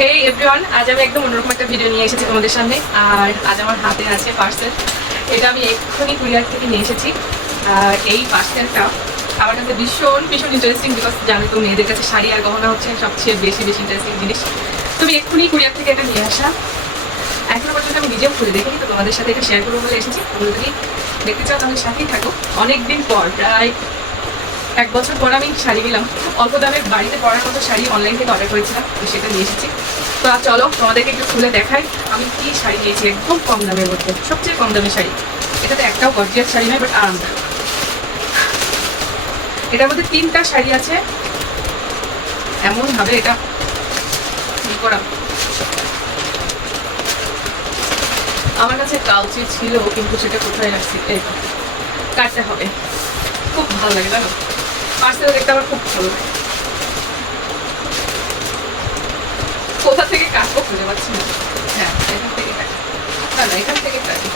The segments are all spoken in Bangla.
হেই এভরিওয়ান আজ আমি একদম অন্যরকম একটা ভিডিও নিয়ে এসেছি তোমাদের সামনে। আর আজ আমার হাতে আছে পার্সেল এটা আমি এক্ষুনি কুরিয়ার থেকে নিয়ে এসেছি। আর এই পার্সেলটা আমার কাছে ভীষণ ভীষণ ইন্টারেস্টিং বিকজ জানো তো, মেয়েদের কাছে শাড়ি আর গহনা হচ্ছে সবচেয়ে বেশি বেশি ইন্টারেস্টিং জিনিস। তুমি এক্ষুনি কুরিয়ার থেকে এটা নিয়ে আসা। এখনও পর্যন্ত আমি নিজেও খুলে দেখিনি, তো তোমাদের সাথে এটা শেয়ার করব বলে এসেছি। তোমরা যদি দেখতে চাও, তাহলে সাথেই থাকো। অনেকদিন পর, প্রায় এক বছর পর আমি শাড়ি নিলাম। অল্প দামের বাড়িতে পরার মতো শাড়ি অনলাইন থেকে অর্ডার করেছিলাম সেটা নিয়ে এসেছি। তো চলো, তোমাদেরকে একটু খুলে দেখাই আমি কি শাড়ি নিয়েছি একদম কম দামের মধ্যে, সবচেয়ে কম দামের শাড়ি। এটাতে একটাও গর্জিয়াস শাড়ি নয় বাট আরামদায়ক। এটার মধ্যে তিনটা শাড়ি আছে। এমন ভাবে এটা করা। আমার কাছে কাউচি ছিল, কিন্তু সেটা কোথায় রাখছি কাটতে হবে। খুব ভালো লাগে, জানো? পার্সেল দেখতে আমার খুব ভালো লাগে। কোথা থেকে কাটবো খুঁজে পাচ্ছি না। হ্যাঁ এখান থেকে কাটি। না না, এখান থেকে কাটি।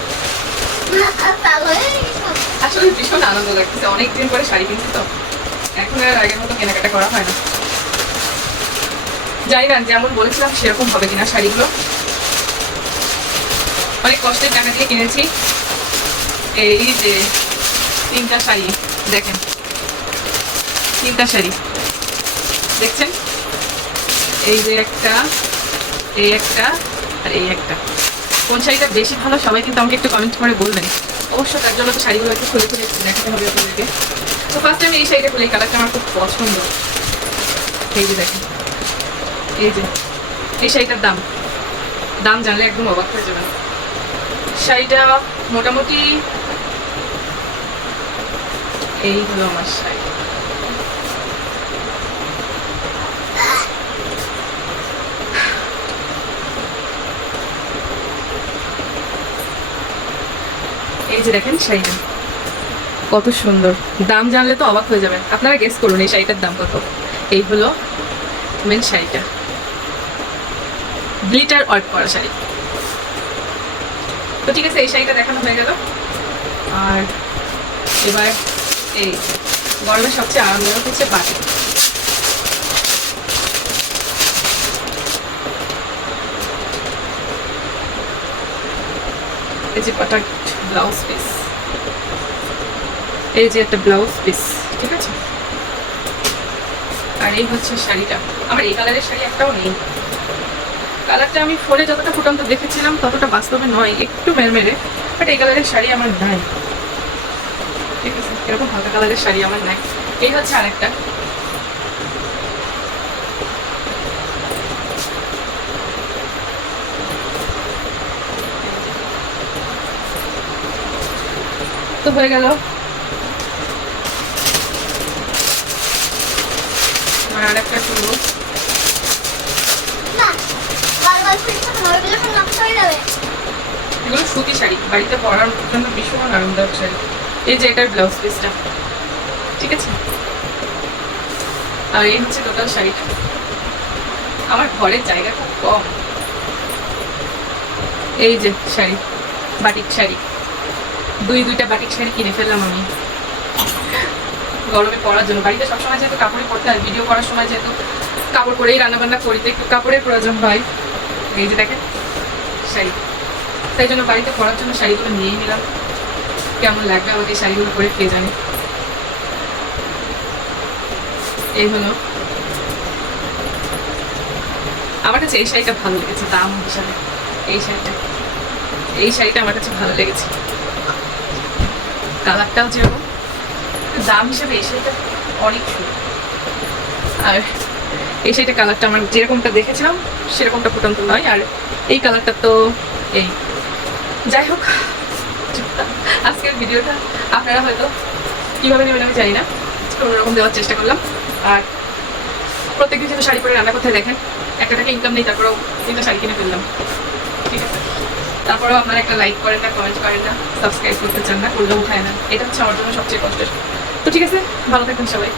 আসলে ভীষণ আনন্দ লাগতেছে, অনেকদিন পরে শাড়ি কিনছি তো। এখন আর আগের মতো কেনাকাটা করা হয় না। জানি না, যেমন বলেছিলাম, সেরকম হবে কিনা শাড়িগুলো। অনেক কষ্টের টাকা দিয়ে কিনেছি। এই যে তিনটা শাড়ি, দেখেন। তিনটা শাড়ি। দেখছেন? এই যে একটা, এই একটা, আর এই একটা। কোন শাড়িটা বেশি ভালো, সবাই কিন্তু আমাকে একটু কমেন্ট করে বলবেন। অবশ্য তার জন্য শাড়িগুলো একটু খুলে খুলে দেখাতে হবে আপনাদেরকে। তো ফার্স্ট আমি এই শাড়িটা খুলে কালারটা আমার খুব পছন্দ। এই যে দেখেন। এই যে, এই শাড়িটার দাম। দাম জানলে একদম অবাক হয়ে যাবেন। শাড়িটা মোটামুটি এই হলো আমার শাড়ি। এই যে দেখেন শাড়িটা। কত সুন্দর। দাম জানলে তো অবাক হয়ে যাবেন। আপনারা গেস করুন এই শাড়িটার দাম কত। এই হলো মেন শাড়িটা। গ্লিটার ওয়ার্ক করা শাড়ি। তো ঠিক আছে, এই শাড়িটা দেখানো হয়ে গেল। আর এবার এই গরমের সবচেয়ে আরামদায়ক হচ্ছে বাটি এই যে পাটা ব্লাউজ পিস এই যে একটা ব্লাউজ পিস ঠিক আছে? আর এই হচ্ছে শাড়িটা। আমার এই কালারের শাড়ি একটাও নেই। কালারটা আমি ফোনে যতটা ফুটান্ত দেখেছিলাম, ততটা বাস্তবে নয়, একটু মেরমেরে বাট এই কালারের শাড়ি আমার নাই। ঠিক আছে? এরকম হালকা কালারের শাড়ি আমার নাই। এই হচ্ছে আরেকটা। তো হয়ে গেল। আর একটা করব এগুলো সুতি শাড়ি বাড়িতে পরার জন্য ভীষণ আরামদায়ক শাড়ি। এই যে এটার ব্লাউজ পিসটা ঠিক আছে? আর এই হচ্ছে টোটাল শাড়িটা। আমার ঘরের জায়গা খুব কম। এই যে শাড়ি বাটিক শাড়ি। দুই দুইটা বাটিক শাড়ি কিনে ফেললাম আমি। গরমে পরার জন্য। বাড়িতে সবসময় যেহেতু কাপড়ে পরতে হয় ভিডিও করার সময় যেহেতু কাপড় পরেই রান্নাবান্না করিতে একটু কাপড়ের প্রয়োজন হয়। এই যে দেখেন, শাড়ি। তাই জন্য বাড়িতে পরার জন্য শাড়িগুলো নিয়েই নিলাম। কেমন লাগবে আমাকে শাড়িগুলো পরে কে জানে? এই হলো। আমার কাছে এই শাড়িটা ভালো লেগেছে, দাম হিসাবে। এই শাড়িটা। এই শাড়িটা আমার কাছে ভালো লেগেছে। কালারটাও যেরকম দাম হিসেবে এই অনেক আর এই শাড়িটা কালারটা আমার যেরকমটা দেখেছিলাম, সেরকমটা ফুটন্ত নয়। আর এই কালারটা তো এই। যাই হোক, আজকের ভিডিওটা আপনারা হয়তো কীভাবে নেবেন আমি জানি না অন্যরকম দেওয়ার চেষ্টা করলাম। আর প্রত্যেকদিন যেহেতু শাড়ি পরে রান্না কোথায় দেখেন, একটা টাকা ইনকাম নেই, তারপরেও কিন্তু শাড়ি কিনে ফেললাম। ঠিক আছে? তারপরেও আপনারা একটা লাইক করেন না কমেন্ট করেন না সাবস্ক্রাইব করতে চান না করলে উঠায় না। এটা হচ্ছে আমার জন্য সবচেয়ে কষ্টের। তো ঠিক আছে, ভালো থাকবেন সবাই।